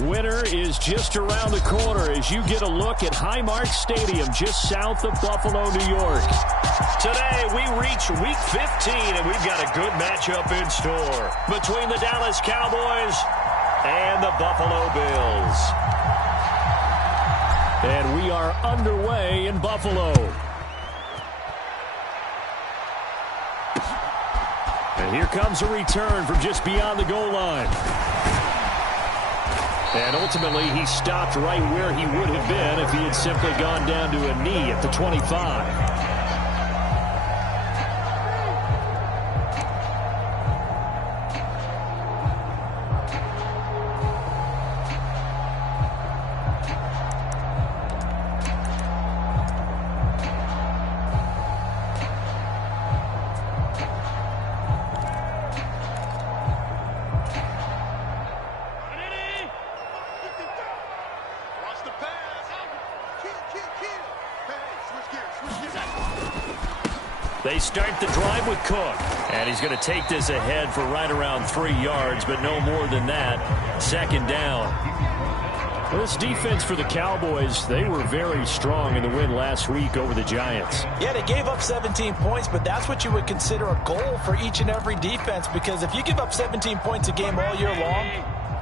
Winter is just around the corner as you get a look at Highmark Stadium just south of Buffalo, New York. Today we reach Week 15, and we've got a good matchup in store between the Dallas Cowboys and the Buffalo Bills. And we are underway in Buffalo. And here comes a return from just beyond the goal line. And ultimately, he stopped right where he would have been if he had simply gone down to a knee at the 25. They start the drive with Cook. And he's going to take this ahead for right around 3 yards, but no more than that. Second down. Well, this defense for the Cowboys, they were very strong in the win last week over the Giants. Yeah, they gave up 17 points, but that's what you would consider a goal for each and every defense, because if you give up 17 points a game all year long,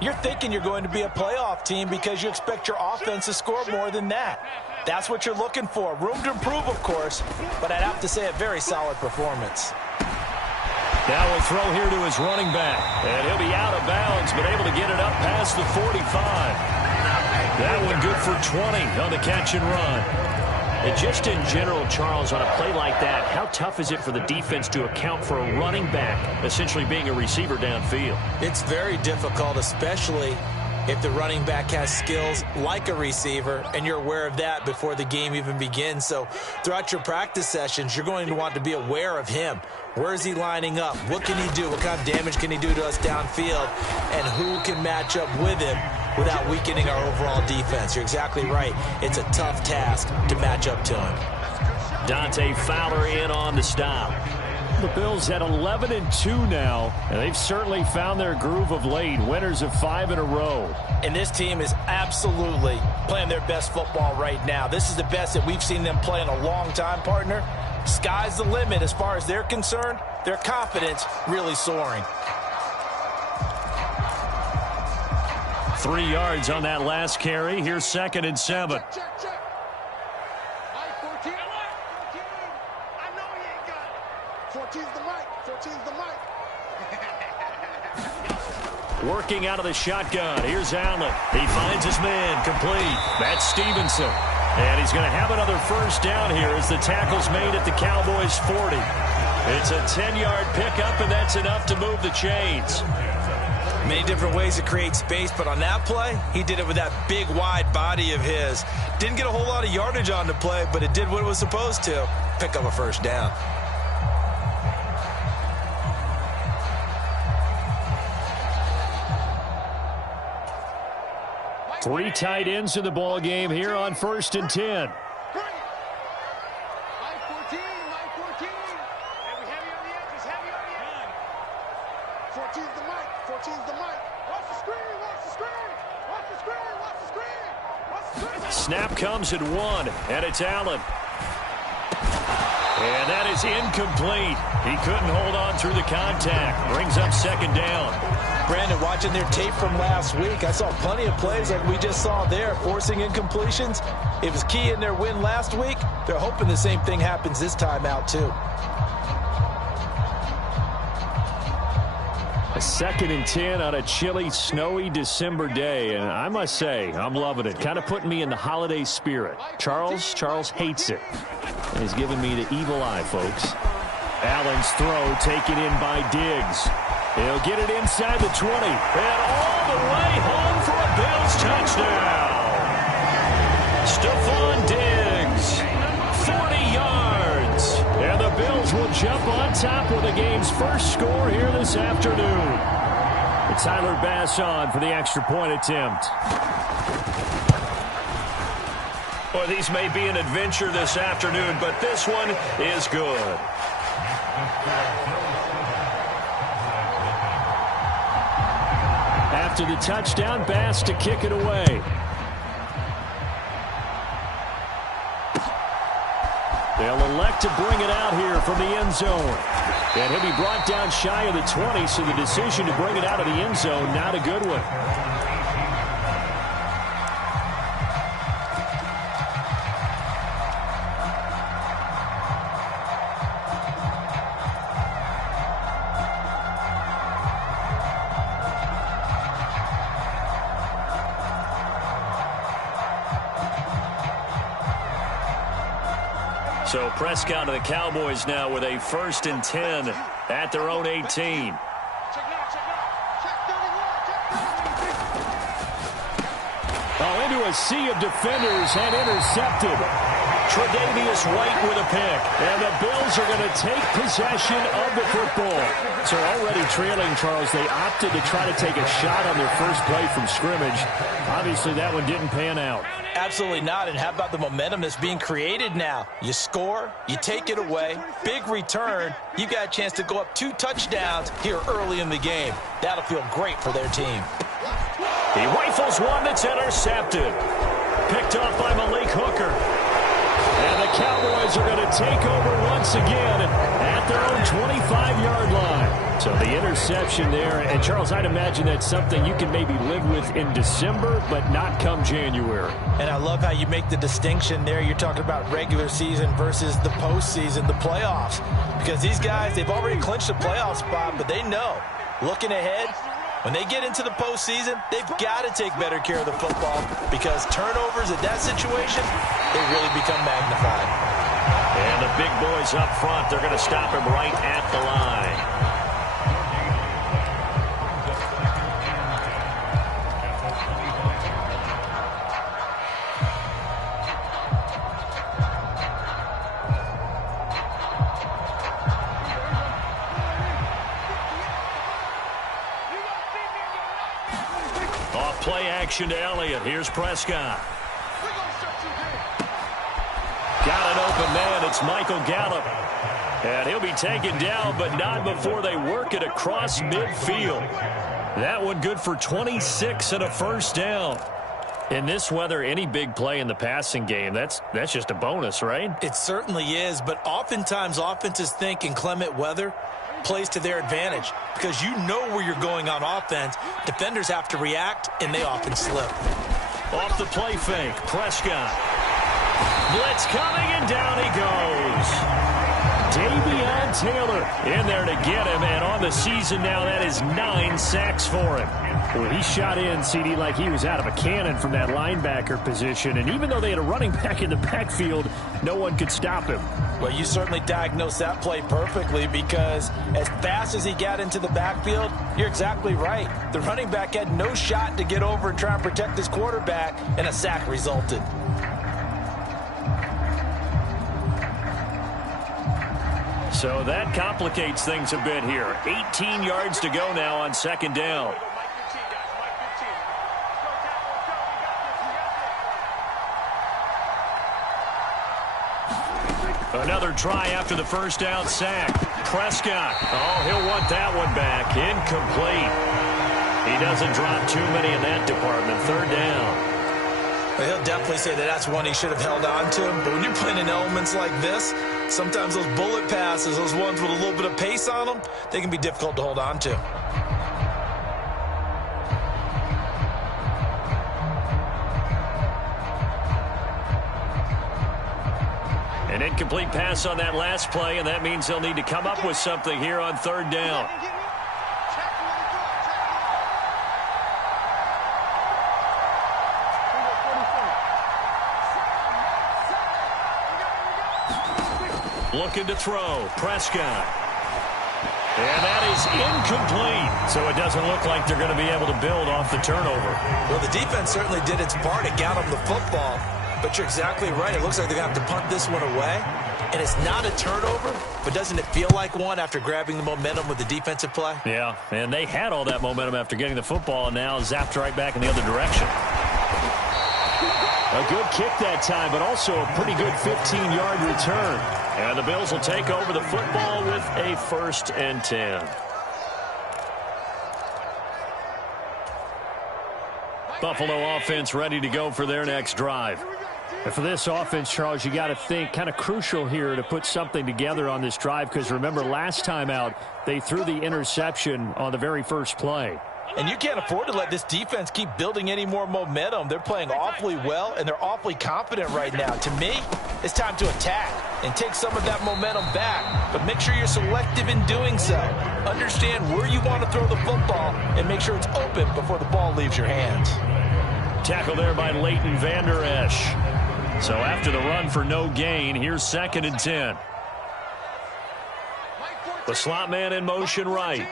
you're thinking you're going to be a playoff team because you expect your offense to score more than that. That's what you're looking for. Room to improve, of course, but I'd have to say a very solid performance. Now we'll throw here to his running back. And he'll be out of bounds, but able to get it up past the 45. That one good for 20 on the catch and run. And just in general, Charles, on a play like that, how tough is it for the defense to account for a running back essentially being a receiver downfield? It's very difficult, especially if the running back has skills like a receiver, and you're aware of that before the game even begins. So throughout your practice sessions, you're going to want to be aware of him. Where is he lining up? What can he do? What kind of damage can he do to us downfield? And who can match up with him without weakening our overall defense? You're exactly right. It's a tough task to match up to him. Dante Fowler in on the stop. The Bills at 11-2 now, and they've certainly found their groove of late. Winners of 5 in a row. And this team is absolutely playing their best football right now. This is the best that we've seen them play in a long time, partner. Sky's the limit as far as they're concerned. Their confidence really soaring. 3 yards on that last carry. Here's 2nd and 7. Working out of the shotgun. Here's Allen. He finds his man. Complete. That's Stevenson. And he's going to have another first down here as the tackle's made at the Cowboys' 40. It's a 10-yard pickup, and that's enough to move the chains. Many different ways to create space, but on that play, he did it with that big, wide body of his. Didn't get a whole lot of yardage on the play, but it did what it was supposed to. Pick up a first down. Three tight ends in the ball game here on 1st and 10. Snap comes at 1, and it's Allen. And that is incomplete. He couldn't hold on through the contact. Brings up 2nd down. Brandon, watching their tape from last week, I saw plenty of plays like we just saw there, forcing incompletions. It was key in their win last week. They're hoping the same thing happens this time out, too. A 2nd and 10 on a chilly, snowy December day, and I must say, I'm loving it. Kind of putting me in the holiday spirit. Charles hates it. And he's giving me the evil eye, folks. Allen's throw taken in by Diggs. He'll get it inside the 20. And all the way home for a Bills touchdown. Stephon Diggs, 40 yards. And the Bills will jump on top with the game's first score here this afternoon. It's Tyler Bass on for the extra point attempt. Boy, these may be an adventure this afternoon, but this one is good. to the touchdown pass to kick it away. They'll elect to bring it out here from the end zone. And he'll be brought down shy of the 20, so the decision to bring it out of the end zone, not a good one. So Prescott to the Cowboys now with a 1st and 10 at their own 18. Oh, into a sea of defenders and intercepted. Tre'Davious White with a pick. And the Bills are going to take possession of the football. So already trailing, Charles, they opted to try to take a shot on their first play from scrimmage. Obviously, that one didn't pan out. Absolutely not. And how about the momentum that's being created now? You score, you take it away, big return. You got a chance to go up 2 touchdowns here early in the game. That'll feel great for their team. He rifles one that's intercepted. Picked off by Malik Hooker. And the Cowboys are going to take over once again at their own 25-yard line. So the interception there. And, Charles, I'd imagine that's something you can maybe live with in December, but not come January. And I love how you make the distinction there. You're talking about regular season versus the postseason, the playoffs. Because these guys, they've already clinched a playoff spot, but they know, looking ahead, when they get into the postseason, they've got to take better care of the football because turnovers in that situation, they really become magnified. And the big boys up front, they're going to stop him right at the line. Play action to Elliott. Here's Prescott. Got an open man. It's Michael Gallup. And he'll be taken down, but not before they work it across midfield. That one good for 26 and a first down. In this weather, any big play in the passing game, that's just a bonus, right? It certainly is, but oftentimes offenses think in clement weather plays to their advantage because you know where you're going on offense. Defenders have to react, and they often slip. Off the play fake, Prescott. Blitz coming, and down he goes. Davion Taylor in there to get him, and on the season now, that is 9 sacks for him. Well, he shot in, CD, like he was out of a cannon from that linebacker position, and even though they had a running back in the backfield, no one could stop him. Well, you certainly diagnosed that play perfectly because as fast as he got into the backfield, you're exactly right. The running back had no shot to get over and try and protect his quarterback, and a sack resulted. So that complicates things a bit here. 18 yards to go now on 2nd down. Another try after the first down sack. Prescott. Oh, he'll want that one back. Incomplete. He doesn't drop too many in that department. 3rd down. Well, he'll definitely say that that's one he should have held on to. But when you're playing in elements like this, sometimes those bullet passes, those ones with a little bit of pace on them, they can be difficult to hold on to. An incomplete pass on that last play, and that means they'll need to come up with something here on 3rd down. Looking to throw. Prescott. And that is incomplete. So it doesn't look like they're going to be able to build off the turnover. Well, the defense certainly did its part. It got them the football. But you're exactly right. It looks like they're going to have to punt this one away. And it's not a turnover, but doesn't it feel like one after grabbing the momentum with the defensive play? Yeah, and they had all that momentum after getting the football and now zapped right back in the other direction. A good kick that time, but also a pretty good 15-yard return. And the Bills will take over the football with a 1st and 10. Buffalo offense ready to go for their next drive. And for this offense, Charles, you got to think kind of crucial here to put something together on this drive, because remember last time out they threw the interception on the very first play. And you can't afford to let this defense keep building any more momentum. They're playing awfully well, and they're awfully confident right now. To me, it's time to attack and take some of that momentum back. But make sure you're selective in doing so. Understand where you want to throw the football and make sure it's open before the ball leaves your hands. Tackle there by Leighton Vander Esch. So after the run for no gain, here's 2nd and 10. The slot man in motion right.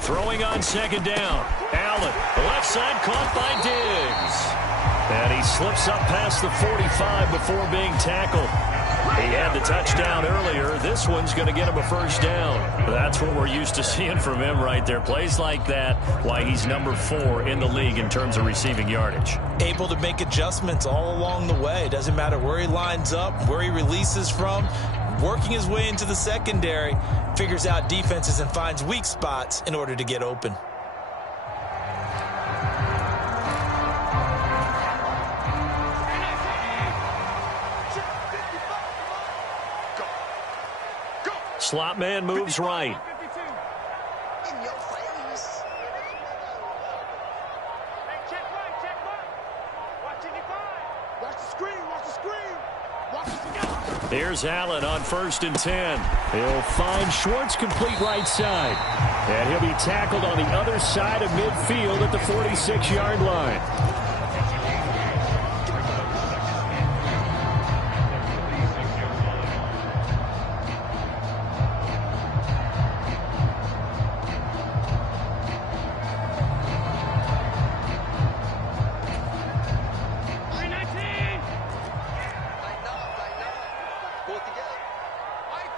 Throwing on 2nd down. Allen, the left side caught by Diggs. And he slips up past the 45 before being tackled. He had the touchdown earlier. This one's going to get him a first down. That's what we're used to seeing from him right there. Plays like that, why he's number 4 in the league in terms of receiving yardage. Able to make adjustments all along the way. Doesn't matter where he lines up, where he releases from. Working his way into the secondary, figures out defenses and finds weak spots in order to get open. Slot man moves right. Here's Allen on 1st and 10. He'll find Schwartz complete right side. And he'll be tackled on the other side of midfield at the 46-yard line.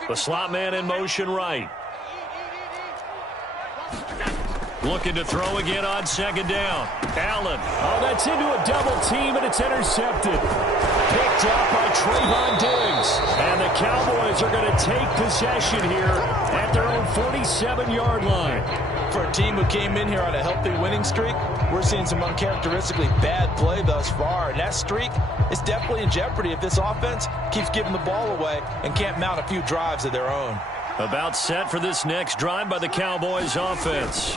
The slot man in motion right. Looking to throw again on 2nd down. Allen. Oh, that's into a double team, and it's intercepted. Picked off by Trayvon Diggs. And the Cowboys are going to take possession here at their own 47-yard line. For a team who came in here on a healthy winning streak, we're seeing some uncharacteristically bad play thus far. And that streak is definitely in jeopardy if this offense keeps giving the ball away and can't mount a few drives of their own. About set for this next drive by the Cowboys offense.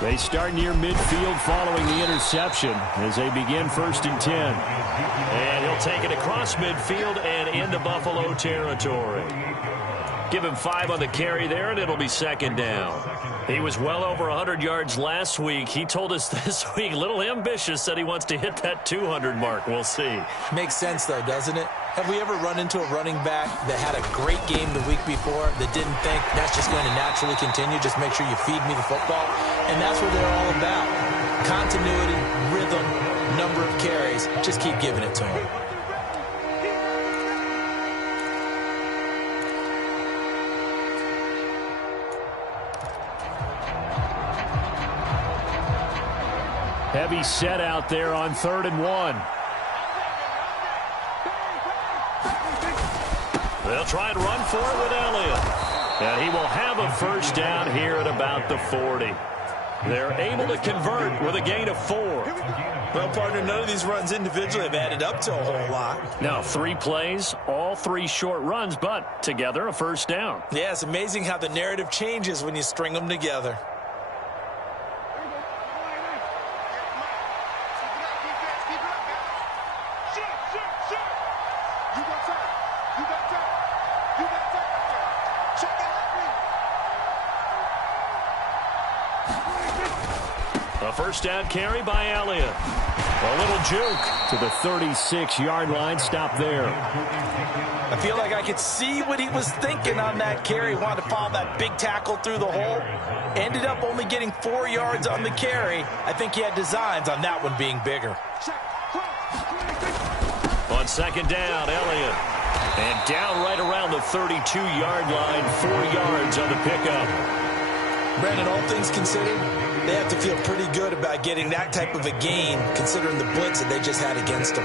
They start near midfield following the interception as they begin 1st and 10. And he'll take it across midfield and into Buffalo territory. Give him 5 on the carry there, and it'll be 2nd down. He was well over 100 yards last week. He told us this week, a little ambitious, said he wants to hit that 200 mark. We'll see. Makes sense, though, doesn't it? Have we ever run into a running back that had a great game the week before that didn't think that's just going to naturally continue? Just make sure you feed me the football. And that's what they're all about. Continuity, rhythm, number of carries. Just keep giving it to him. Heavy set out there on 3rd and 1. They'll try and run for it with Elliott. And he will have a first down here at about the 40. They're able to convert with a gain of 4. Well, partner, none of these runs individually have added up to a whole lot. Now, 3 plays, all 3 short runs, but together a first down. Yeah, it's amazing how the narrative changes when you string them together. A first down carry by Elliott. A little juke to the 36-yard line. Stop there. I feel like I could see what he was thinking on that carry. Wanted to follow that big tackle through the hole. Ended up only getting 4 yards on the carry. I think he had designs on that one being bigger. On 2nd down, Elliott. And down right around the 32-yard line. 4 yards on the pickup. Brandon, all things considered, they have to feel pretty good about getting that type of a gain, considering the blitz that they just had against them.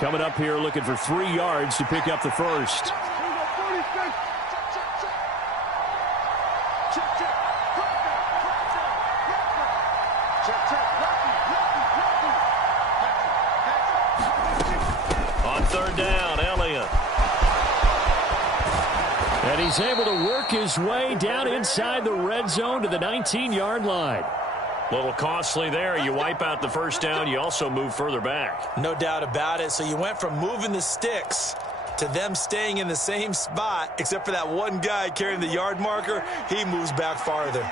Coming up here looking for 3 yards to pick up the first. On third down, Elliott. And he's able to work his way down inside the red zone to the 19-yard line. A little costly there. You wipe out the first down. You also move further back. No doubt about it. So you went from moving the sticks to them staying in the same spot, except for that one guy carrying the yard marker. He moves back farther.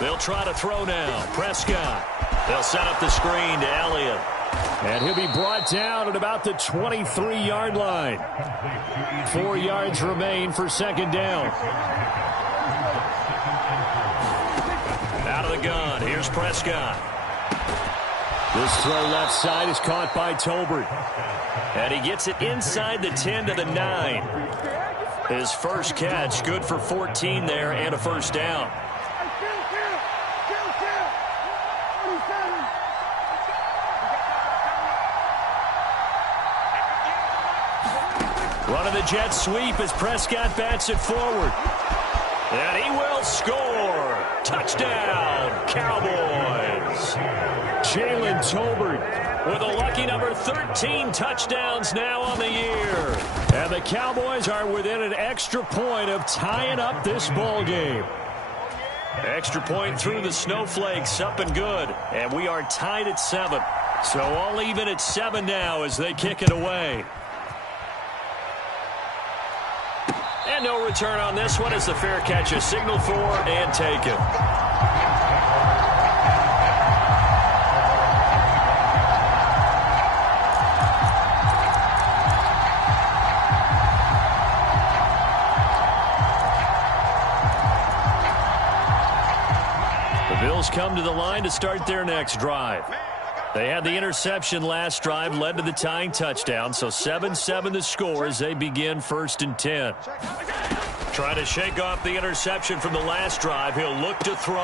They'll try to throw now. Prescott. They'll set up the screen to Elliott. And he'll be brought down at about the 23-yard line. 4 yards remain for second down. Out of the gun. Here's Prescott. This throw left side is caught by Tolbert. And he gets it inside the 10 to the 9. His first catch, good for 14 there and a first down. Running the jet sweep as Prescott bats it forward. And he will score. Touchdown, Cowboys. Jalen Tolbert with a lucky number 13 touchdowns now on the year. And the Cowboys are within an extra point of tying up this ball game. Extra point through the snowflakes, up and good. And we are tied at 7. So all even at 7 now as they kick it away. And no return on this one as the fair catch is signaled for and taken. The Bills come to the line to start their next drive. They had the interception last drive, led to the tying touchdown, so 7-7 the score as they begin 1st and 10. Trying to shake off the interception from the last drive. He'll look to throw.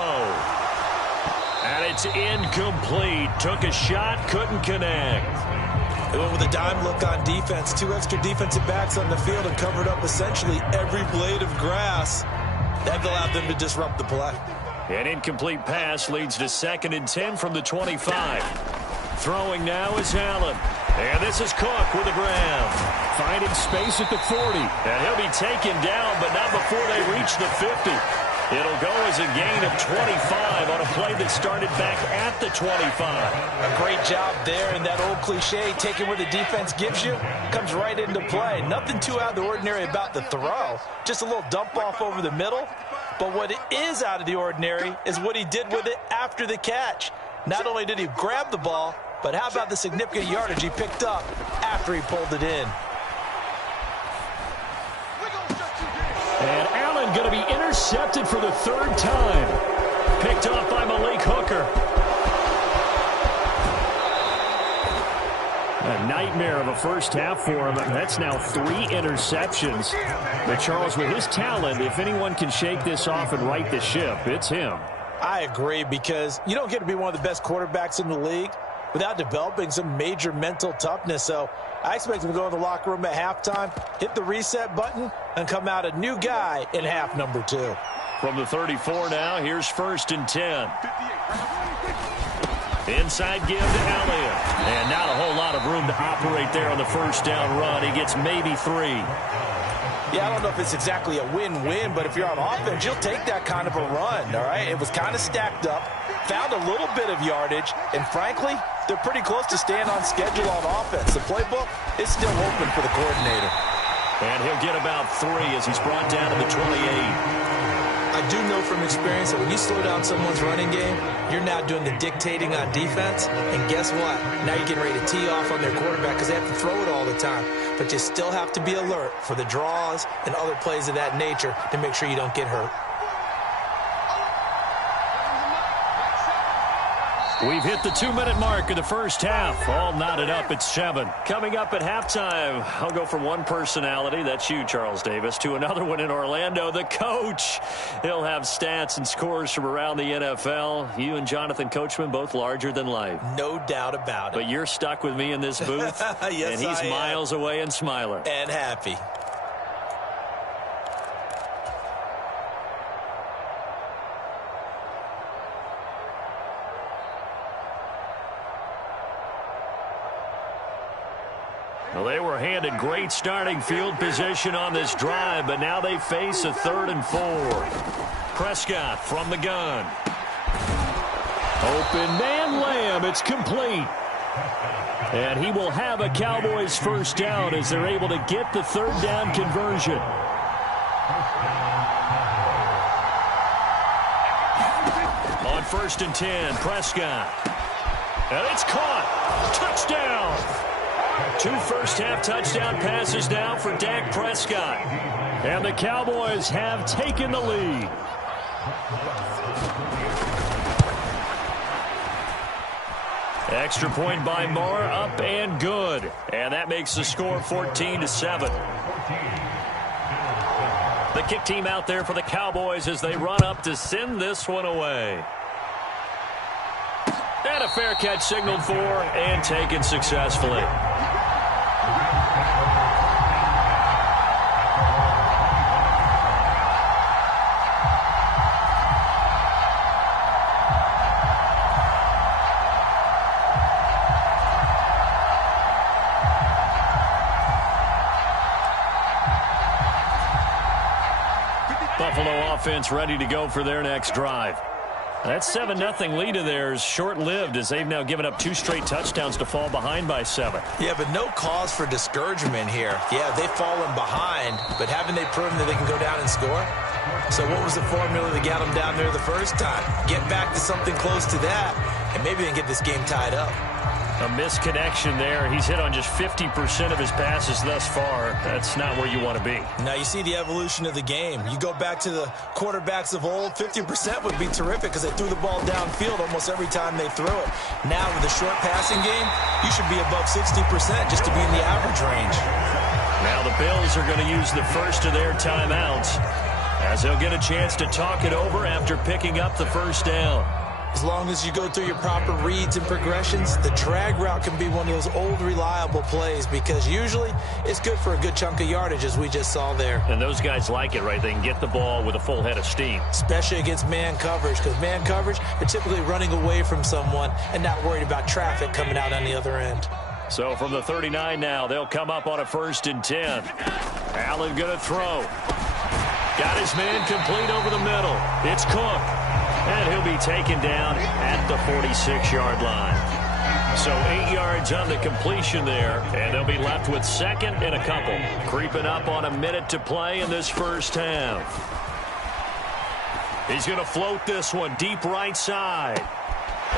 And it's incomplete. Took a shot, couldn't connect. They went with a dime look on defense. 2 extra defensive backs on the field and covered up essentially every blade of grass. That allowed them to disrupt the play. An incomplete pass leads to 2nd and 10 from the 25. Throwing now is Allen. And this is Cook with a grab. Finding space at the 40. And he'll be taken down, but not before they reach the 50. It'll go as a gain of 25 on a play that started back at the 25. A great job there, and that old cliche, taking where the defense gives you, comes right into play. Nothing too out of the ordinary about the throw. Just a little dump off over the middle. But what is out of the ordinary is what he did with it after the catch. Not only did he grab the ball, but how about the significant yardage he picked up after he pulled it in. And Allen going to be intercepted for the 3rd time. Picked off by Malik Hooker. A nightmare of a first half for him. That's now 3 interceptions. But Charles, with his talent, if anyone can shake this off and right the ship, it's him. I agree, because you don't get to be one of the best quarterbacks in the league without developing some major mental toughness. So I expect him to go in the locker room at halftime, hit the reset button, and come out a new guy in half number 2. From the 34 now, here's 1st and 10. Inside give to Elliott. And not a whole lot of room to operate there on the first down run. He gets maybe 3. Yeah, I don't know if it's exactly a win-win, but if you're on offense, you'll take that kind of a run, all right? It was kind of stacked up, found a little bit of yardage, and frankly, they're pretty close to staying on schedule on offense. The playbook is still open for the coordinator. And he'll get about 3 as he's brought down to the 28. I do know from experience that when you slow down someone's running game, you're now doing the dictating on defense. And guess what? Now you're getting ready to tee off on their quarterback because they have to throw it all the time. But you still have to be alert for the draws and other plays of that nature to make sure you don't get hurt. We've hit the 2-minute mark of the first half. All knotted up at 7. Coming up at halftime, I'll go from one personality, that's you, Charles Davis, to another one in Orlando, the coach. He'll have stats and scores from around the NFL. You and Jonathan Coachman both larger than life. No doubt about it. But you're stuck with me in this booth. Yes, and he's miles away and smiling. And happy. Well, they were handed great starting field position on this drive, but now they face a 3rd and 4. Prescott from the gun. Open man Lamb. It's complete. And he will have a Cowboys first down as they're able to get the 3rd down conversion. On 1st and 10, Prescott. And it's caught. Touchdown. 2 first-half touchdown passes now for Dak Prescott. And the Cowboys have taken the lead. Extra point by Moore, up and good. And that makes the score 14-7. The kick team out there for the Cowboys as they run up to send this one away. And a fair catch signaled for and taken successfully. Buffalo offense ready to go for their next drive. That 7-0 lead of theirs short-lived as they've now given up 2 straight touchdowns to fall behind by 7. Yeah, but no cause for discouragement here. Yeah, they've fallen behind, but haven't they proven that they can go down and score? So what was the formula that got them down there the first time? Get back to something close to that, and maybe they can get this game tied up. A misconnection there. He's hit on just 50% of his passes thus far. That's not where you want to be. Now you see the evolution of the game. You go back to the quarterbacks of old, 50% would be terrific because they threw the ball downfield almost every time they threw it. Now with the short passing game, you should be above 60% just to be in the average range. Now the Bills are going to use the first of their timeouts as they'll get a chance to talk it over after picking up the first down. As long as you go through your proper reads and progressions, the drag route can be one of those old reliable plays because usually it's good for a good chunk of yardage as we just saw there. And those guys like it, right? They can get the ball with a full head of steam. Especially against man coverage because man coverage, they're typically running away from someone and not worried about traffic coming out on the other end. So from the 39 now, they'll come up on a 1st and 10. Allen going to throw. Got his man complete over the middle. It's Cook. And he'll be taken down at the 46-yard line. So 8 yards on the completion there, and they'll be left with 2nd and a couple. Creeping up on a minute to play in this first half. He's going to float this one deep right side.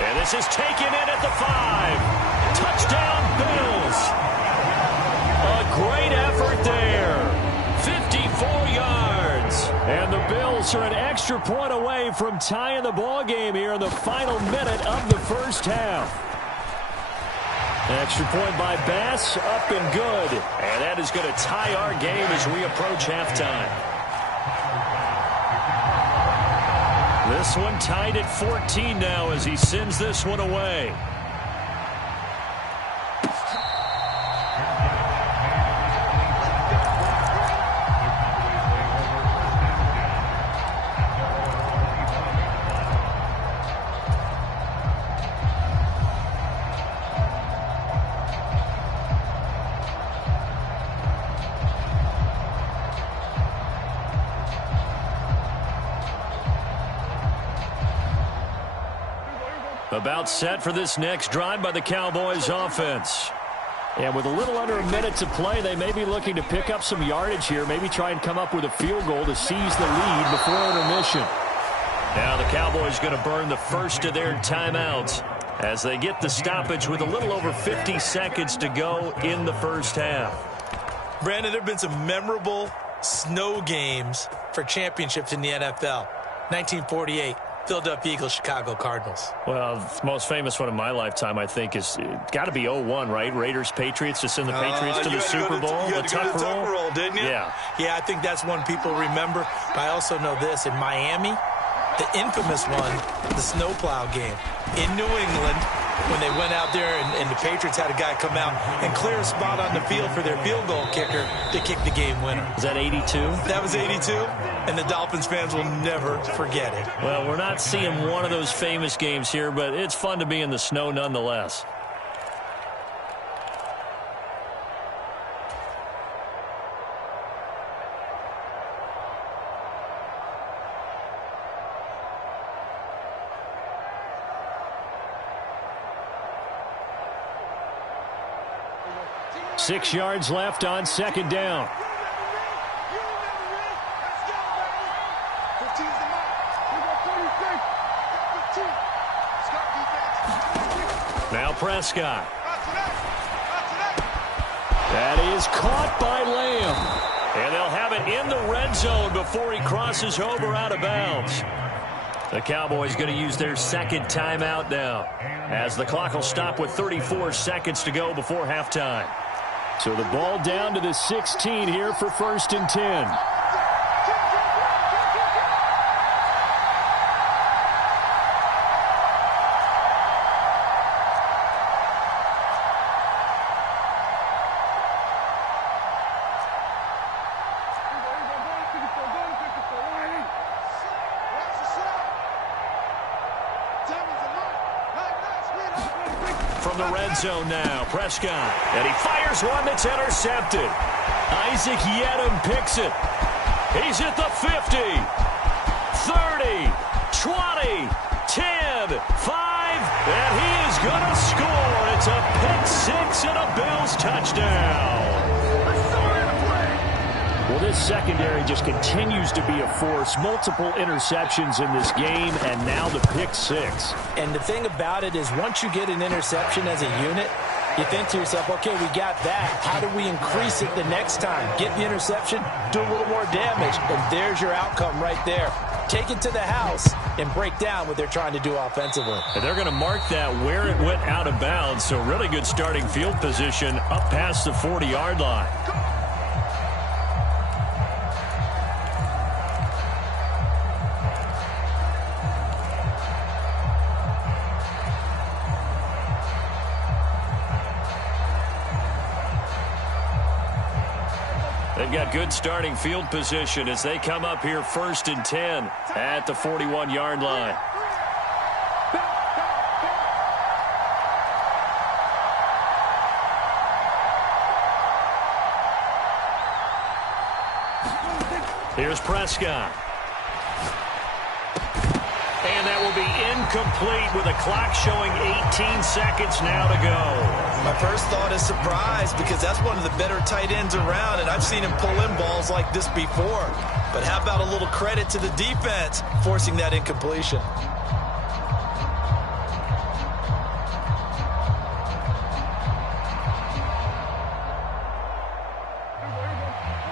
And this is taken in at the 5. Touchdown, Bills. A great effort there. 54 yards. And the Bills are an extra point away from tying the ball game here in the final minute of the first half. Extra point by Bass, up and good. And that is going to tie our game as we approach halftime. This one tied at 14 now as he sends this one away. About set for this next drive by the Cowboys offense. And with a little under a minute to play, they may be looking to pick up some yardage here, maybe try and come up with a field goal to seize the lead before intermission. Now the Cowboys going to burn the first of their timeouts as they get the stoppage with a little over 50 seconds to go in the first half. Brandon, there have been some memorable snow games for championships in the NFL. 1948. Philadelphia Eagles, Chicago Cardinals. Well, the most famous one in my lifetime, I think, is got to be 0-1, right? Raiders, Patriots, to send the Patriots to the Super Bowl. You had to go to the Tuck roll, didn't you? Yeah. Yeah, I think that's one people remember. But I also know this. In Miami, the infamous one, the snowplow game. In New England, when they went out there and the Patriots had a guy come out and clear a spot on the field for their field goal kicker to kick the game winner. Was that 82? That was 82, and the Dolphins fans will never forget it. Well, we're not seeing one of those famous games here, but it's fun to be in the snow nonetheless. Six yards left on second down. Now Prescott. That is caught by Lamb. And they'll have it in the red zone before he crosses over out of bounds. The Cowboys going to use their second timeout now, as the clock will stop with 34 seconds to go before halftime. So the ball down to the 16 here for 1st and 10. From the red zone now, Prescott. And he fires one that's intercepted. Isaac Yedem picks it. He's at the 50, 30, 20, 10, 5, and he is going to score. It's a pick six and a Bills touchdown. Well, this secondary just continues to be a force. Multiple interceptions in this game, and now the pick six. And the thing about it is once you get an interception as a unit, you think to yourself, okay, we got that. How do we increase it the next time? Get the interception, do a little more damage, and there's your outcome right there. Take it to the house and break down what they're trying to do offensively. And they're going to mark that where it went out of bounds, so really good starting field position up past the 40-yard line. They've got good starting field position as they come up here 1st and 10 at the 41-yard line. Here's Prescott. And that will be incomplete with a clock showing 18 seconds now to go. My first thought is surprise because that's one of the better tight ends around, and I've seen him pull in balls like this before. But how about a little credit to the defense forcing that incompletion?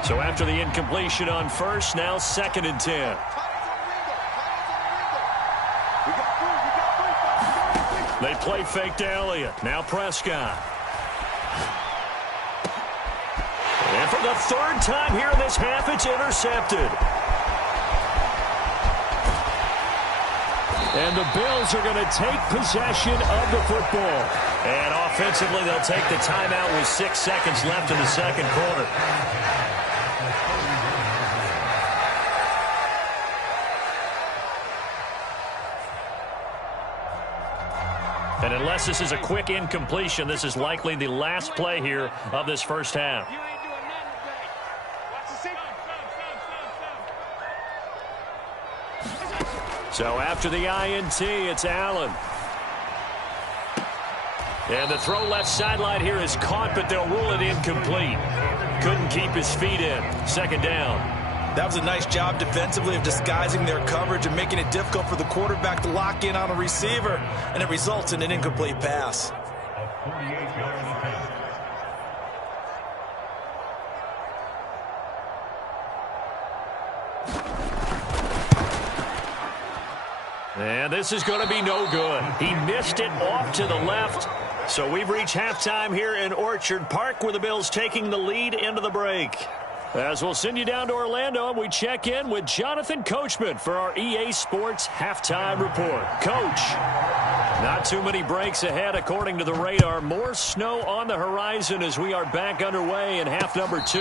So after the incompletion on first, now 2nd and 10. They play fake to Elliott. Now Prescott. And for the 3rd time here in this half, it's intercepted. And the Bills are going to take possession of the football. And offensively, they'll take the timeout with 6 seconds left in the second quarter. And unless this is a quick incompletion, this is likely the last play here of this first half. So after the INT, it's Allen. And the throw left sideline here is caught, but they'll rule it incomplete. Couldn't keep his feet in. 2nd down. That was a nice job defensively of disguising their coverage and making it difficult for the quarterback to lock in on a receiver, and it results in an incomplete pass. And this is going to be no good. He missed it off to the left. So we've reached halftime here in Orchard Park, where the Bills taking the lead into the break. As we'll send you down to Orlando, and we check in with Jonathan Coachman for our EA Sports Halftime Report. Coach, not too many breaks ahead according to the radar. More snow on the horizon as we are back underway in half number 2.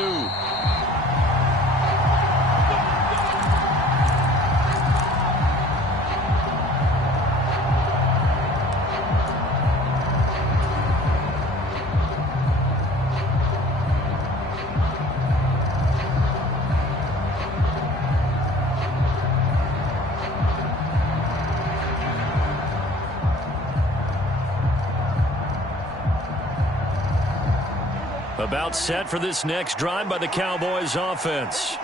About set for this next drive by the Cowboys offense.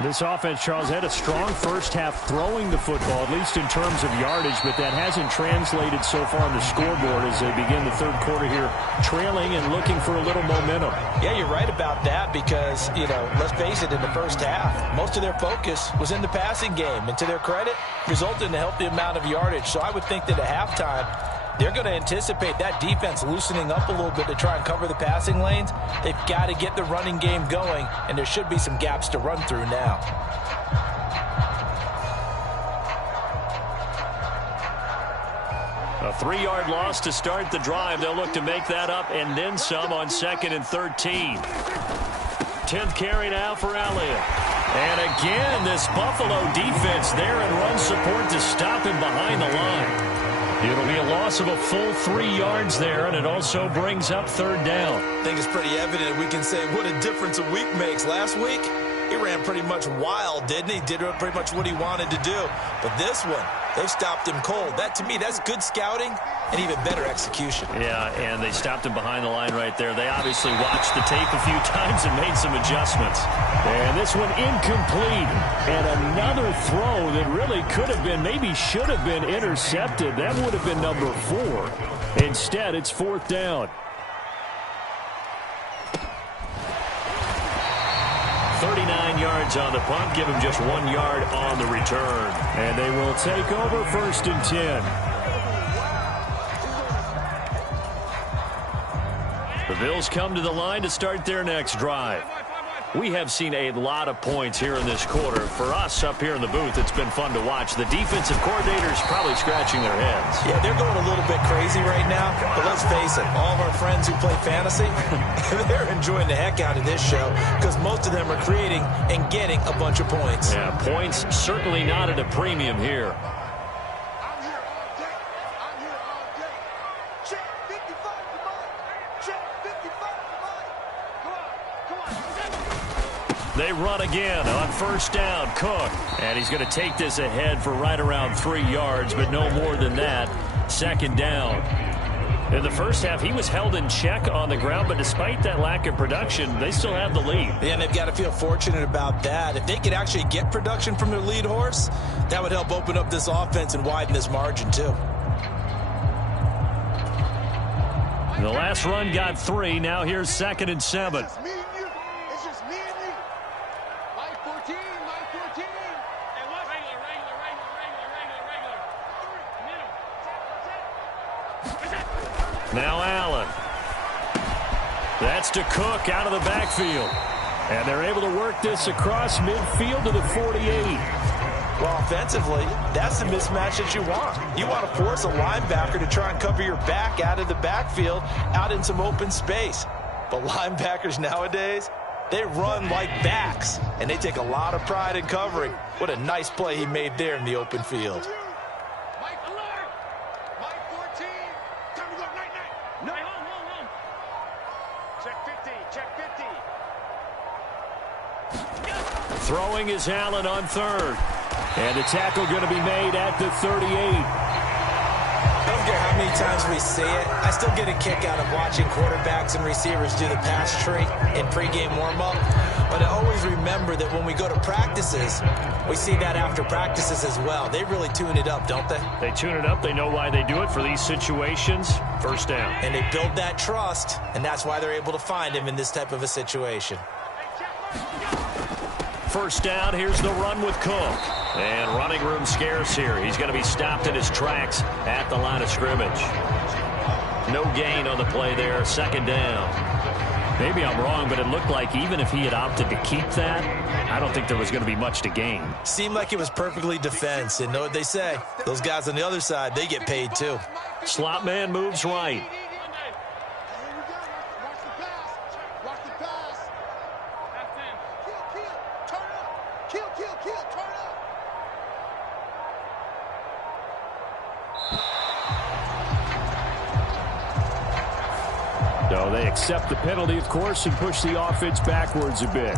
This offense, Charles, had a strong first half throwing the football, at least in terms of yardage, but that hasn't translated so far on the scoreboard as they begin the third quarter here, trailing and looking for a little momentum. Yeah, you're right about that because, let's face it, in the first half, most of their focus was in the passing game. And to their credit, resulted in a healthy amount of yardage. So I would think that at halftime, they're going to anticipate that defense loosening up a little bit to try and cover the passing lanes. They've got to get the running game going, and there should be some gaps to run through now. A 3-yard loss to start the drive. They'll look to make that up and then some on 2nd and 13. 10th carry now for Elliott. And again, this Buffalo defense there in run support to stop him behind the line. It'll be a loss of a full 3 yards there, and it also brings up 3rd down. I think it's pretty evident we can say what a difference a week makes. Last week, he ran pretty much wild, didn't he? Did pretty much what he wanted to do. But this one, they stopped him cold. That, to me, that's good scouting and even better execution. Yeah, and they stopped him behind the line right there. They obviously watched the tape a few times and made some adjustments. And this one incomplete. And another throw that really could have been, maybe should have been intercepted. That would have been number 4. Instead, it's 4th down. 39 yards on the punt. Give him just 1 yard on the return. And they will take over 1st and 10. The Bills come to the line to start their next drive. We have seen a lot of points here in this quarter. For us up here in the booth, it's been fun to watch. The defensive coordinators probably scratching their heads. Yeah, they're going a little bit crazy right now. But let's face it, all of our friends who play fantasy, they're enjoying the heck out of this show because most of them are creating and getting a bunch of points. Yeah, points certainly not at a premium here. They run again on 1st down. Cook. And he's going to take this ahead for right around 3 yards, but no more than that. 2nd down. In the first half, he was held in check on the ground, but despite that lack of production, they still have the lead. Yeah, and they've got to feel fortunate about that. If they could actually get production from their lead horse, that would help open up this offense and widen this margin, too. The last run got 3. Now here's 2nd and 7. Now Allen. That's to Cook out of the backfield. And they're able to work this across midfield to the 48. Well, offensively, that's the mismatch that you want. You want to force a linebacker to try and cover your back out of the backfield, out in some open space. But linebackers nowadays, they run like backs, and they take a lot of pride in covering. What a nice play he made there in the open field. Throwing is Allen on 3rd. And the tackle going to be made at the 38. I don't care how many times we see it. I still get a kick out of watching quarterbacks and receivers do the pass tree in pregame warm-up. But I always remember that when we go to practices, we see that after practices as well. They really tune it up, don't they? They tune it up. They know why they do it for these situations. 1st down. And they build that trust, and that's why they're able to find him in this type of a situation. 1st down, here's the run with Cook. And running room scarce here. He's going to be stopped in his tracks at the line of scrimmage. No gain on the play there. Second down. Maybe I'm wrong, but it looked like even if he had opted to keep that, I don't think there was going to be much to gain. Seemed like it was perfectly defense. And know what they say? Those guys on the other side, they get paid too. Slot man moves right. So they accept the penalty, of course, and push the offense backwards a bit.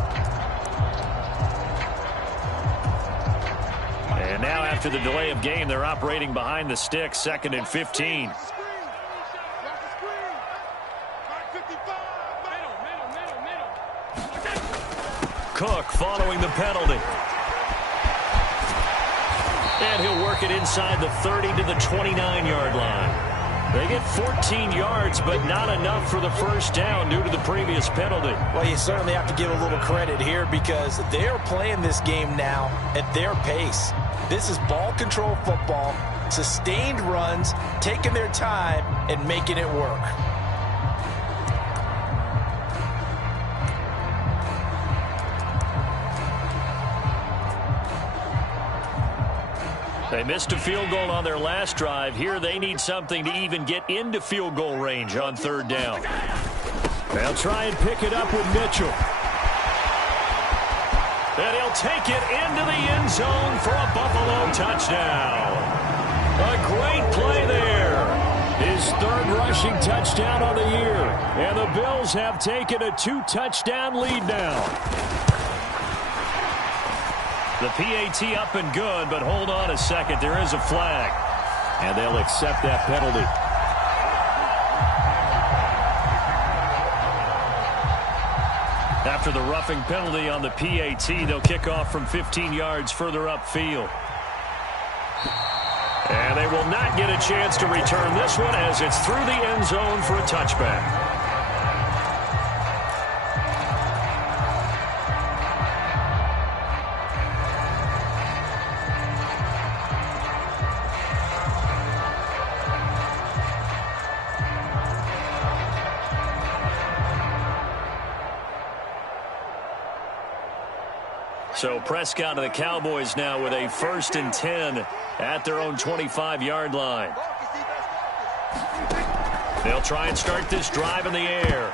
And now after the delay of game, they're operating behind the sticks, 2nd and 15. Cook following the penalty. And he'll work it inside the 30 to the 29-yard line. They get 14 yards, but not enough for the first down due to the previous penalty. Well, you certainly have to give a little credit here because they're playing this game now at their pace. This is ball control football, sustained runs, taking their time, and making it work. They missed a field goal on their last drive. Here they need something to even get into field goal range on 3rd down. They'll try and pick it up with Mitchell. And he'll take it into the end zone for a Buffalo touchdown. A great play there. His 3rd rushing touchdown on the year. And the Bills have taken a 2-touchdown lead now. The PAT up and good, but hold on a second. There is a flag. And they'll accept that penalty. After the roughing penalty on the PAT, they'll kick off from 15 yards further upfield. And they will not get a chance to return this one as it's through the end zone for a touchback. So Prescott and the Cowboys now with a 1st and 10 at their own 25-yard line. They'll try and start this drive in the air.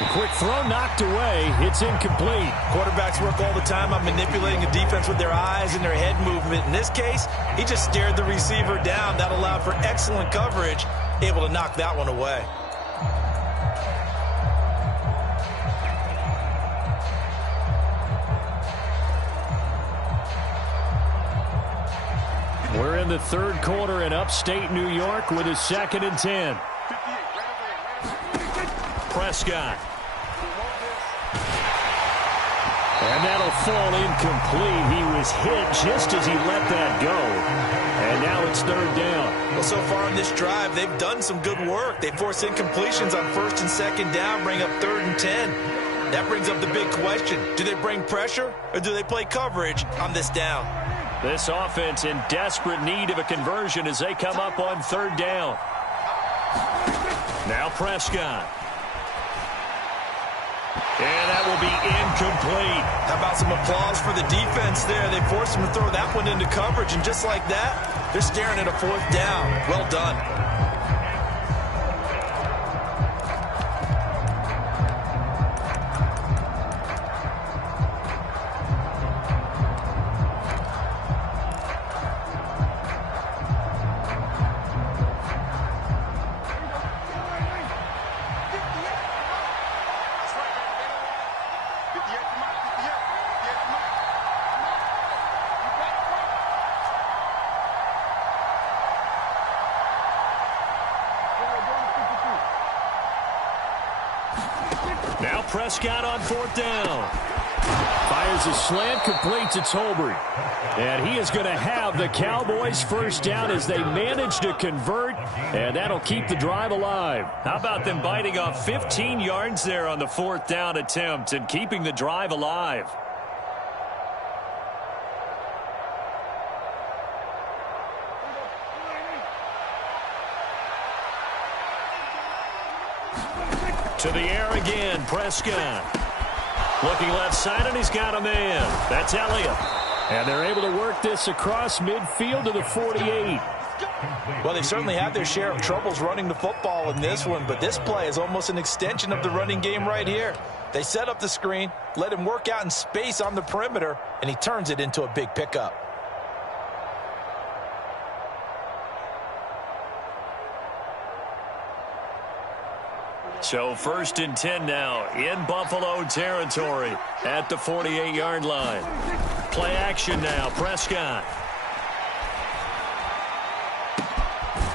A quick throw knocked away. It's incomplete. Quarterbacks work all the time on manipulating a defense with their eyes and their head movement. In this case, he just stared the receiver down. That allowed for excellent coverage, able to knock that one away. We're in the 3rd quarter in upstate New York with a 2nd and 10. Prescott. And that'll fall incomplete. He was hit just as he let that go. And now it's 3rd down. Well, so far on this drive, they've done some good work. They force incompletions on 1st and 2nd down, bring up 3rd and 10. That brings up the big question. Do they bring pressure or do they play coverage on this down? This offense in desperate need of a conversion as they come up on 3rd down. Now Prescott. And that will be incomplete. How about some applause for the defense there? They forced him to throw that one into coverage, and just like that, they're staring at a 4th down. Well done. Now Prescott on 4th down. Fires a slant, completes it to Tolbert. And he is going to have the Cowboys' 1st down as they manage to convert, and that'll keep the drive alive. How about them biting off 15 yards there on the 4th down attempt and keeping the drive alive? To the air again, Prescott. Looking left side, and he's got a man. That's Elliott. And they're able to work this across midfield to the 48. Well, they certainly had their share of troubles running the football in this one, but this play is almost an extension of the running game right here. They set up the screen, let him work out in space on the perimeter, and he turns it into a big pickup. So 1st and 10 now in Buffalo territory at the 48-yard line. Play action now, Prescott.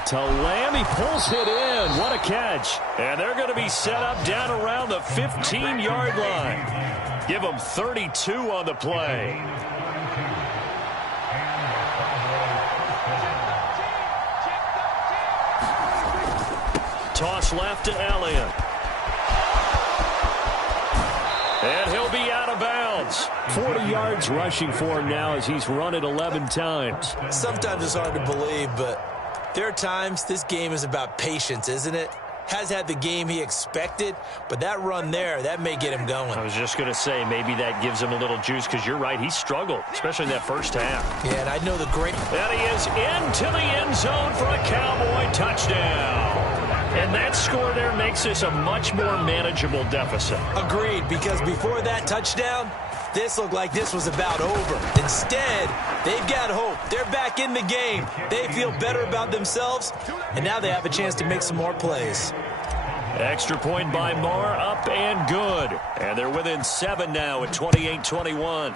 To Lamb, he pulls it in. What a catch. And they're going to be set up down around the 15-yard line. Give them 32 on the play. Toss left to Elliott. And he'll be out of bounds. 40 yards rushing for him now as he's run it 11 times. Sometimes it's hard to believe, but there are times this game is about patience, isn't it? Has had the game he expected, but that run there, that may get him going. I was just going to say, maybe that gives him a little juice, because you're right, he struggled, especially in that first half. Yeah, and I know the great... And he is into the end zone for a Cowboy touchdown. And that score there makes this a much more manageable deficit. Agreed, because before that touchdown, this looked like this was about over. Instead, they've got hope. They're back in the game. They feel better about themselves, and now they have a chance to make some more plays. Extra point by Marr, up and good. And they're within 7 now at 28-21.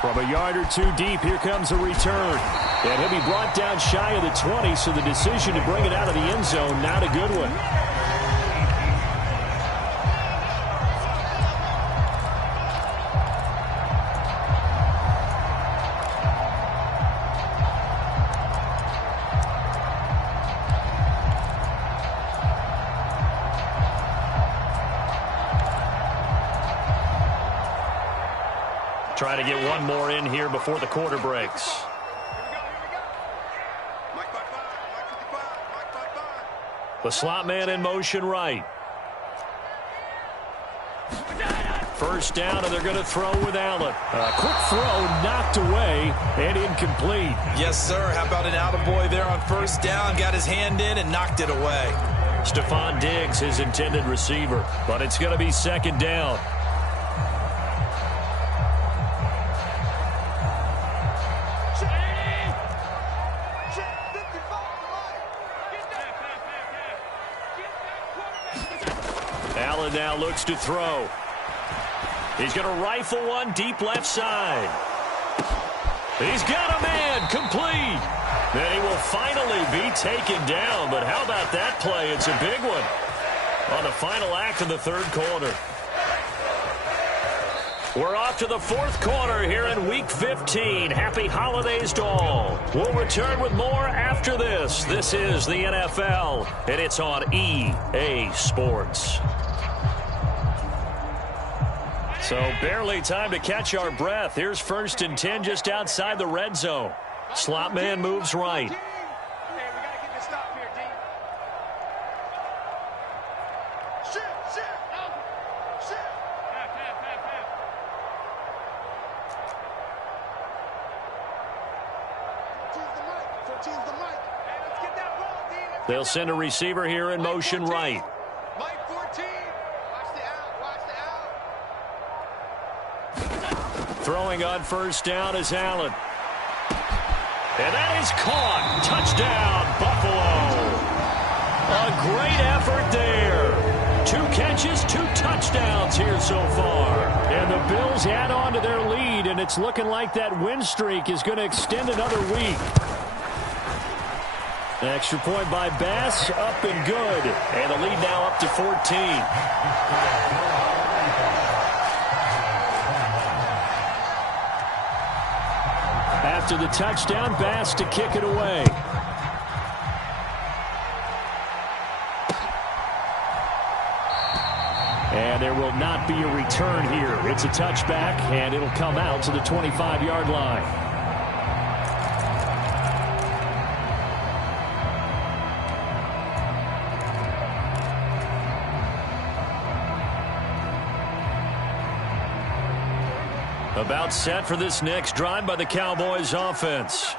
From a yard or two deep, here comes a return. And he'll be brought down shy of the 20, so the decision to bring it out of the end zone, not a good one. Try to get one more in here before the quarter breaks. The slot man in motion right. First down, and they're going to throw with Allen. A quick throw knocked away and incomplete. Yes, sir. How about an attaboy there on first down? Got his hand in and knocked it away. Stephon Diggs, his intended receiver. But it's going to be 2nd down. Allen now looks to throw. He's going to rifle one deep left side. He's got a man, complete. Then he will finally be taken down. But how about that play? It's a big one on the final act of the 3rd quarter. We're off to the 4th quarter here in Week 15. Happy holidays to all. We'll return with more after this. This is the NFL, and it's on EA Sports. So barely time to catch our breath. Here's 1st and 10 just outside the red zone. Slot man moves right. They'll send a receiver here in motion right. Throwing on first down is Allen. And that is caught. Touchdown, Buffalo. A great effort there. 2 catches, 2 touchdowns here so far. And the Bills add on to their lead, and it's looking like that win streak is going to extend another week. Extra point by Bass, up and good. And the lead now up to 14. After the touchdown, Bass to kick it away. And there will not be a return here. It's a touchback, and it'll come out to the 25-yard line. About set for this next drive by the Cowboys offense.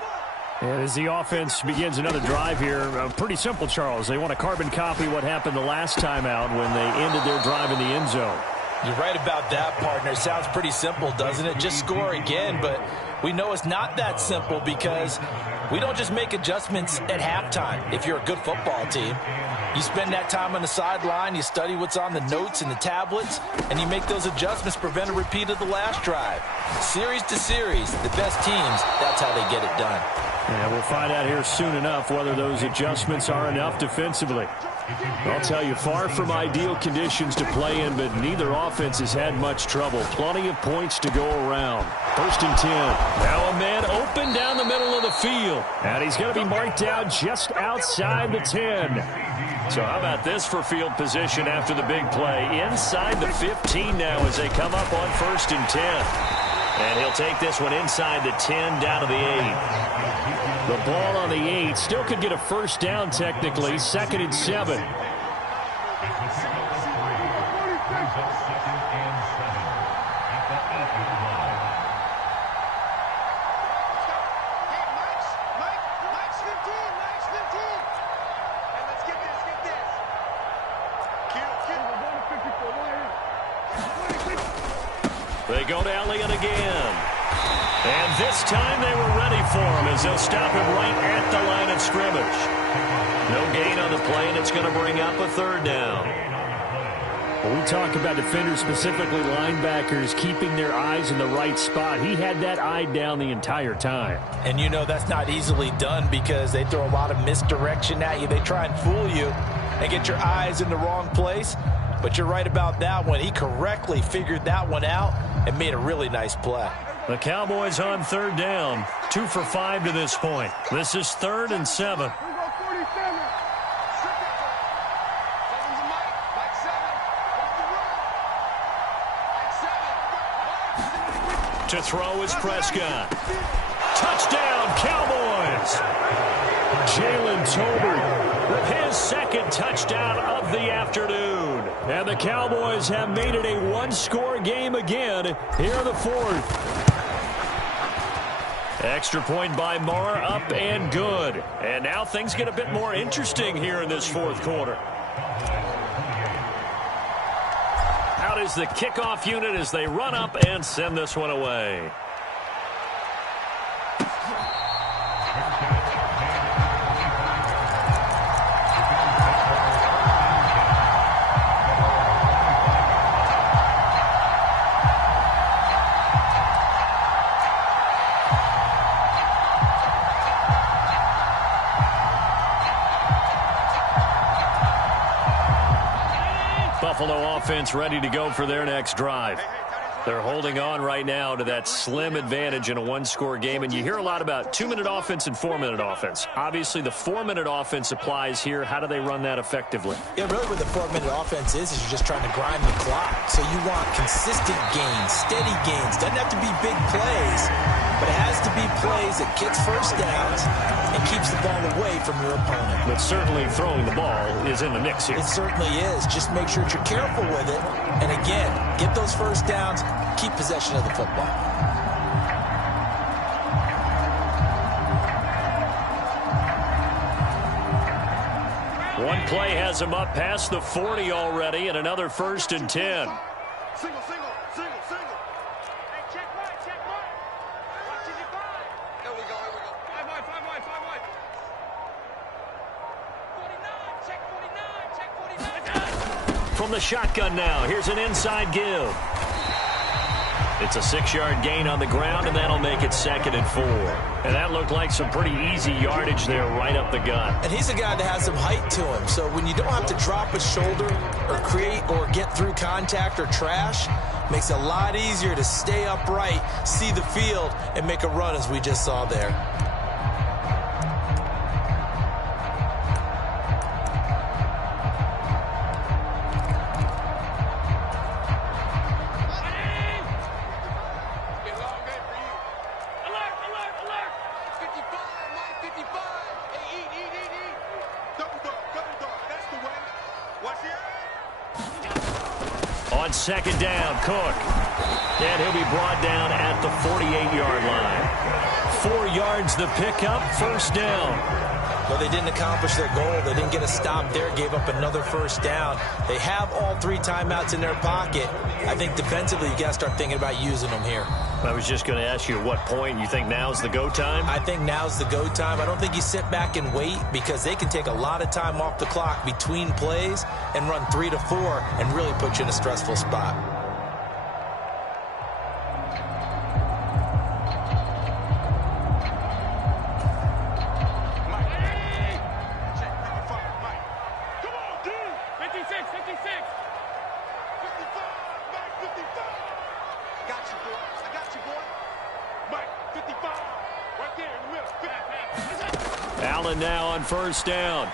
And as the offense begins another drive here, pretty simple, Charles. They want to carbon copy what happened the last time out when they ended their drive in the end zone. You're right about that, partner. Sounds pretty simple, doesn't it? Just score again, but we know it's not that simple because we don't just make adjustments at halftime if you're a good football team. You spend that time on the sideline, you study what's on the notes and the tablets, and you make those adjustments, prevent a repeat of the last drive. Series to series, the best teams, that's how they get it done. Yeah, we'll find out here soon enough whether those adjustments are enough defensively. I'll tell you, far from ideal conditions to play in, but neither offense has had much trouble. Plenty of points to go around. 1st and 10. Now a man open down the middle of the field. And he's going to be marked down just outside the 10. So how about this for field position after the big play? Inside the 15 now as they come up on 1st and 10. And he'll take this one inside the 10 down to the 8. The ball on the 8 still could get a first down technically. 2nd and 7. They go to Elliott again. And this time they were ready for him as they'll stop him right at the line of scrimmage. No gain on the play, and it's going to bring up a 3rd down. When we talk about defenders, specifically linebackers, keeping their eyes in the right spot, he had that eye down the entire time. And you know that's not easily done because they throw a lot of misdirection at you. They try and fool you and get your eyes in the wrong place. But you're right about that one. He correctly figured that one out and made a really nice play. The Cowboys on 3rd down. 2 for 5 to this point. This is 3rd and 7. To throw is Prescott. Touchdown, Cowboys! Jalen Tolbert with his 2nd touchdown of the afternoon. And the Cowboys have made it a one-score game again here in the 4th. Extra point by Marr, up and good. And now things get a bit more interesting here in this 4th quarter. Out is the kickoff unit as they run up and send this one away. Buffalo offense ready to go for their next drive. They're holding on right now to that slim advantage in a one-score game, and you hear a lot about 2-minute offense and 4-minute offense. Obviously, the 4-minute offense applies here. How do they run that effectively? Yeah, really what the 4-minute offense is you're just trying to grind the clock. So you want consistent gains, steady gains. Doesn't have to be big plays, but it has to be plays that gets first downs and keeps the ball away from your opponent. But certainly throwing the ball is in the mix here. It certainly is. Just make sure that you're careful with it. And again, get those first downs, keep possession of the football. One play has him up past the 40 already, and another 1st and 10. Single. Hey, check right. Watch it, you five. Here we go. 5 wide. 49, check 49. From the shotgun now, here's an inside give. It's a 6-yard gain on the ground, and that'll make it 2nd and 4. And that looked like some pretty easy yardage there right up the gut. And he's a guy that has some height to him. So when you don't have to drop his shoulder or create or get through contact or trash, makes it a lot easier to stay upright, see the field, and make a run as we just saw there. On 2nd down, Cook. And he'll be brought down at the 48-yard line. 4 yards the pickup, first down. Well, they didn't accomplish their goal. They didn't get a stop there, gave up another first down. They have all 3 timeouts in their pocket. I think defensively you got to start thinking about using them here. I was just going to ask you at what point you think now's the go time? I think now's the go time. I don't think you sit back and wait because they can take a lot of time off the clock between plays and run 3 to 4 and really put you in a stressful spot. Allen now on first down.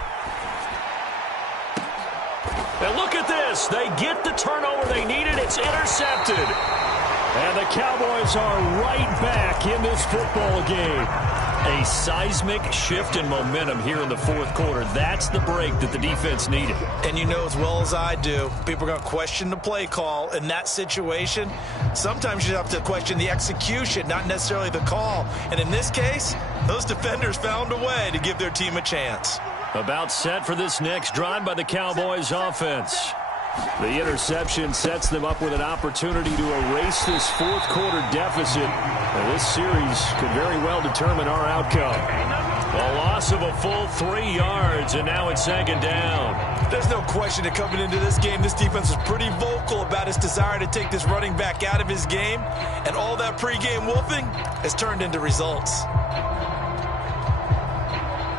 And look at this. They get the turnover they needed. It's intercepted. And the Cowboys are right back in this football game. A seismic shift in momentum here in the fourth quarter. That's the break that the defense needed. And you know as well as I do, people are going to question the play call in that situation. Sometimes you have to question the execution, not necessarily the call. And in this case, those defenders found a way to give their team a chance. About set for this next drive by the Cowboys offense. The interception sets them up with an opportunity to erase this fourth quarter deficit. And this series could very well determine our outcome. A loss of a full 3 yards, and now it's second down. There's no question that coming into this game, this defense was pretty vocal about its desire to take this running back out of his game. And all that pregame wolfing has turned into results.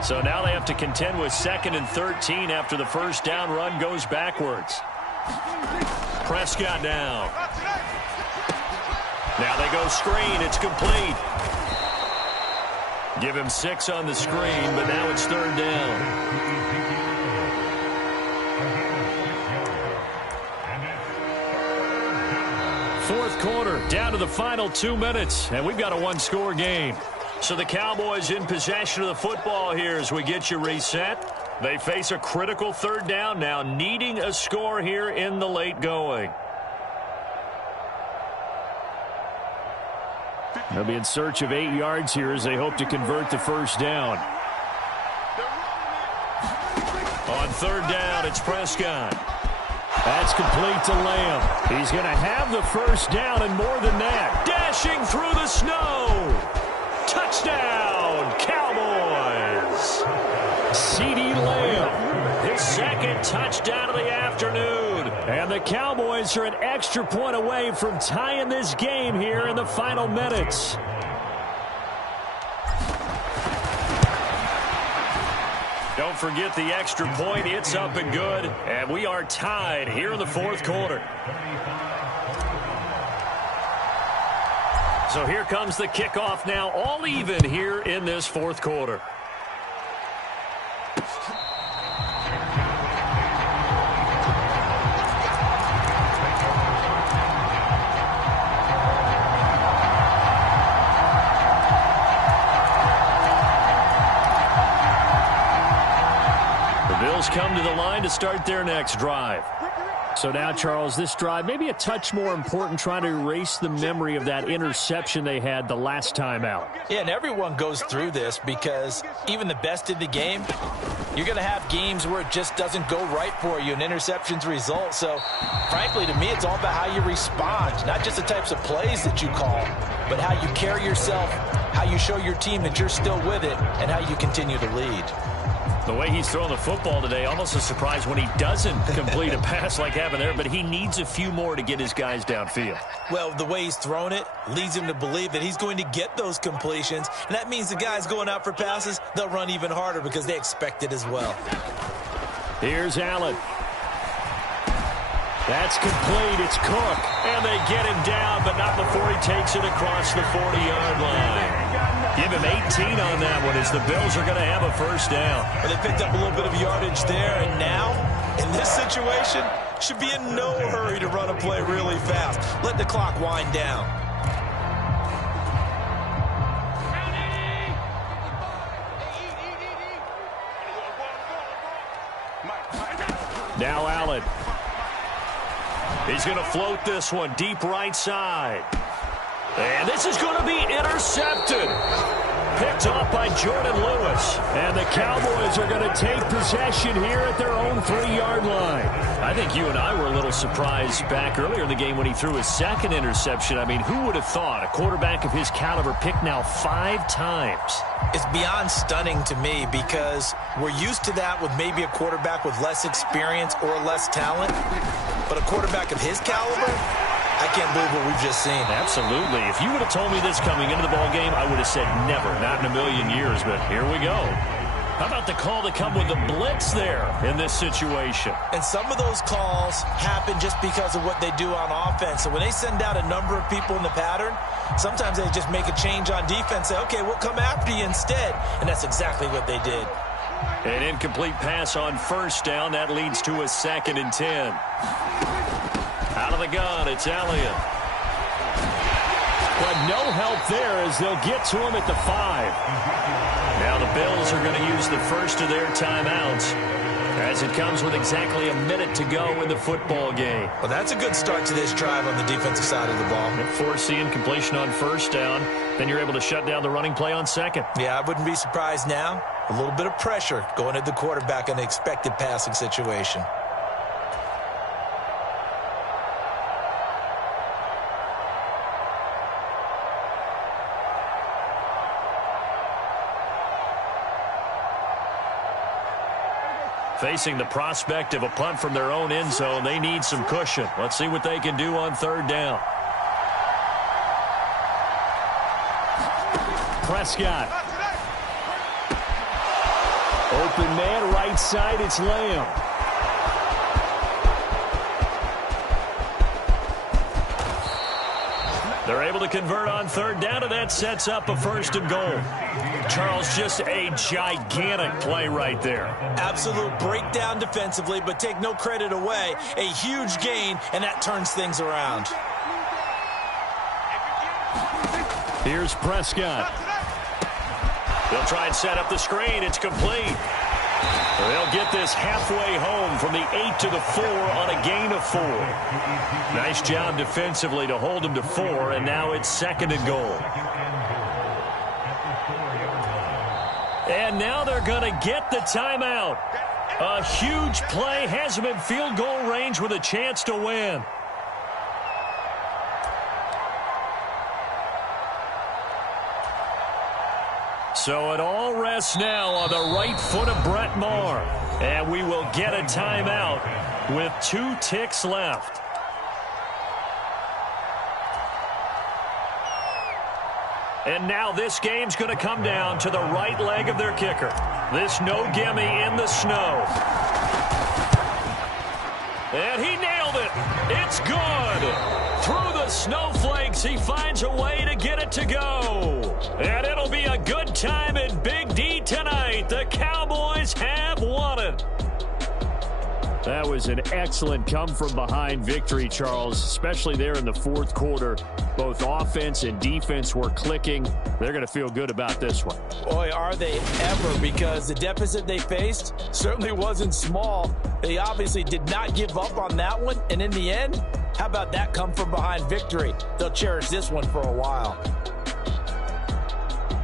So now they have to contend with 2nd and 13 after the first down run goes backwards. Prescott now. Now they go screen. It's complete. Give him 6 on the screen, but now it's third down. Fourth quarter, down to the final 2 minutes, and we've got a one-score game. So the Cowboys in possession of the football here as we get you reset. They face a critical third down now, needing a score here in the late going. They'll be in search of 8 yards here as they hope to convert the first down. On third down, it's Prescott. That's complete to Lamb. He's going to have the first down and more than that. Dashing through the snow. Touchdown, Cowboys. CeeDee Lamb, his second touchdown of the afternoon. And the Cowboys are an extra point away from tying this game here in the final minutes. Don't forget the extra point. It's up and good. And we are tied here in the fourth quarter. So here comes the kickoff now, all even here in this fourth quarter. The Bills come to the line to start their next drive. So now, Charles, this drive maybe a touch more important, trying to erase the memory of that interception they had the last time out. Yeah, and everyone goes through this because even the best in the game, you're going to have games where it just doesn't go right for you and interceptions result. So, frankly, to me, it's all about how you respond, not just the types of plays that you call, but how you carry yourself, how you show your team that you're still with it, and how you continue to lead. The way he's throwing the football today, almost a surprise when he doesn't complete a pass like happened there, but he needs a few more to get his guys downfield. Well, the way he's thrown it leads him to believe that he's going to get those completions, and that means the guys going out for passes, they'll run even harder because they expect it as well. Here's Allen. That's complete. It's Cook. And they get him down, but not before he takes it across the 40-yard line. Give him 18 on that one as the Bills are going to have a first down. Well, they picked up a little bit of yardage there, and now, in this situation, should be in no hurry to run a play really fast. Let the clock wind down. Now Allen. He's going to float this one deep right side. And this is going to be intercepted. Picked off by Jordan Lewis. And the Cowboys are going to take possession here at their own 3-yard line. I think you and I were a little surprised back earlier in the game when he threw his second interception. I mean, who would have thought a quarterback of his caliber picked now 5 times? It's beyond stunning to me because we're used to that with maybe a quarterback with less experience or less talent. But a quarterback of his caliber, I can't believe what we've just seen. Absolutely. If you would have told me this coming into the ballgame, I would have said never, not in a million years, but here we go. How about the call to come with the blitz there in this situation? And some of those calls happen just because of what they do on offense. So when they send out a number of people in the pattern, sometimes they just make a change on defense, say, okay, we'll come after you instead. And that's exactly what they did. An incomplete pass on first down. That leads to a 2nd and 10. Out of the gun, it's Elliott. But no help there as they'll get to him at the 5. Now the Bills are going to use the first of their timeouts as it comes with exactly a minute to go in the football game. Well, that's a good start to this drive on the defensive side of the ball. Force the incompletion on first down. Then you're able to shut down the running play on second. Yeah, I wouldn't be surprised now. A little bit of pressure going at the quarterback in an expected passing situation. Facing the prospect of a punt from their own end zone, they need some cushion. Let's see what they can do on 3rd down. Prescott. Open man, right side, it's Lamb. They're able to convert on 3rd down, and that sets up a 1st and goal. Charles, just a gigantic play right there. Absolute breakdown defensively, but take no credit away. A huge gain, and that turns things around. Here's Prescott. They'll try and set up the screen. It's complete. They'll get this halfway home from the 8 to the 4 on a gain of 4. Nice job defensively to hold them to 4, and now it's 2nd and goal. And now they're going to get the timeout. A huge play has them in field goal range with a chance to win. So it all rests now on the right foot of Brett Maher. And we will get a timeout with 2 ticks left. And now this game's going to come down to the right leg of their kicker. This no-gimme in the snow. And he nailed it. It's good. Through the snowflakes, he finds a way to get it to go. And it'll be a good time in Big D tonight. The Cowboys have won it. That was an excellent come-from-behind victory, Charles, especially there in the 4th quarter. Both offense and defense were clicking. They're going to feel good about this one. Boy, are they ever, because the deficit they faced certainly wasn't small. They obviously did not give up on that one, and in the end, how about that come-from-behind victory? They'll cherish this one for a while.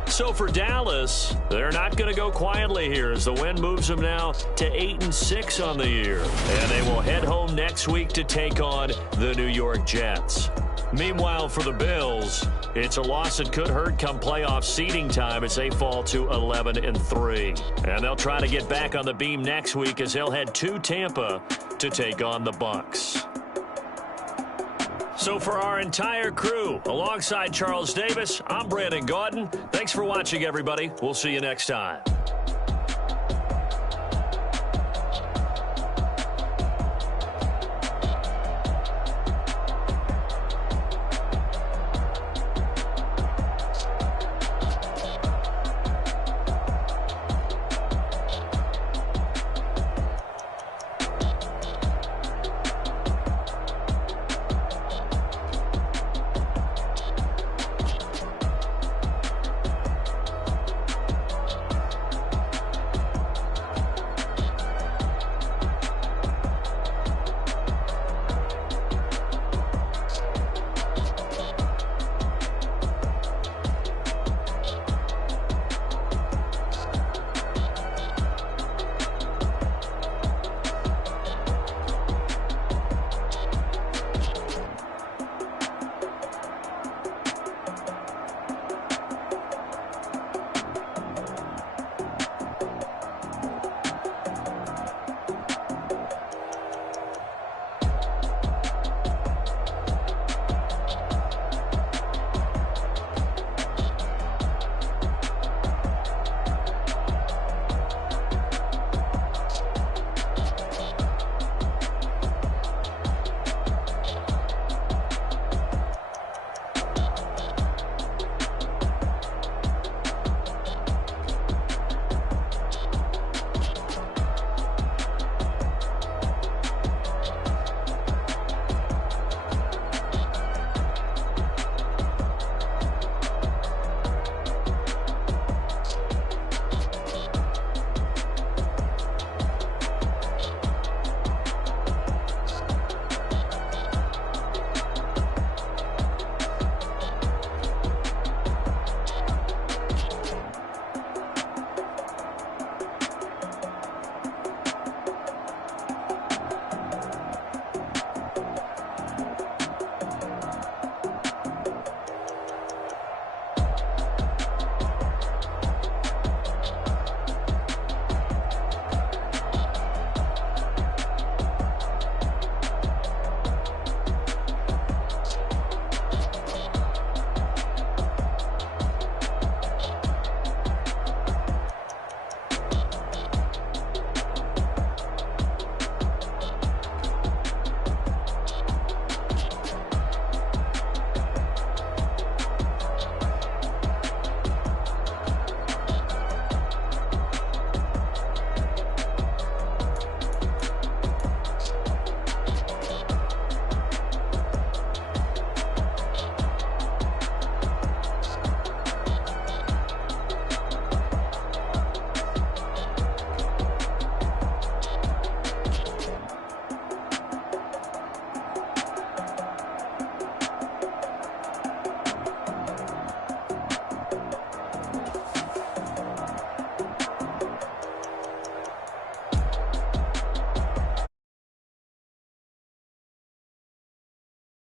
So for Dallas, they're not going to go quietly here as the win moves them now to 8-6 on the year. And they will head home next week to take on the New York Jets. Meanwhile, for the Bills, it's a loss that could hurt come playoff seeding time as they fall to 11-3. And they'll try to get back on the beam next week as they'll head to Tampa to take on the Bucs. So for our entire crew, alongside Charles Davis, I'm Brandon Gaudin. Thanks for watching, everybody. We'll see you next time.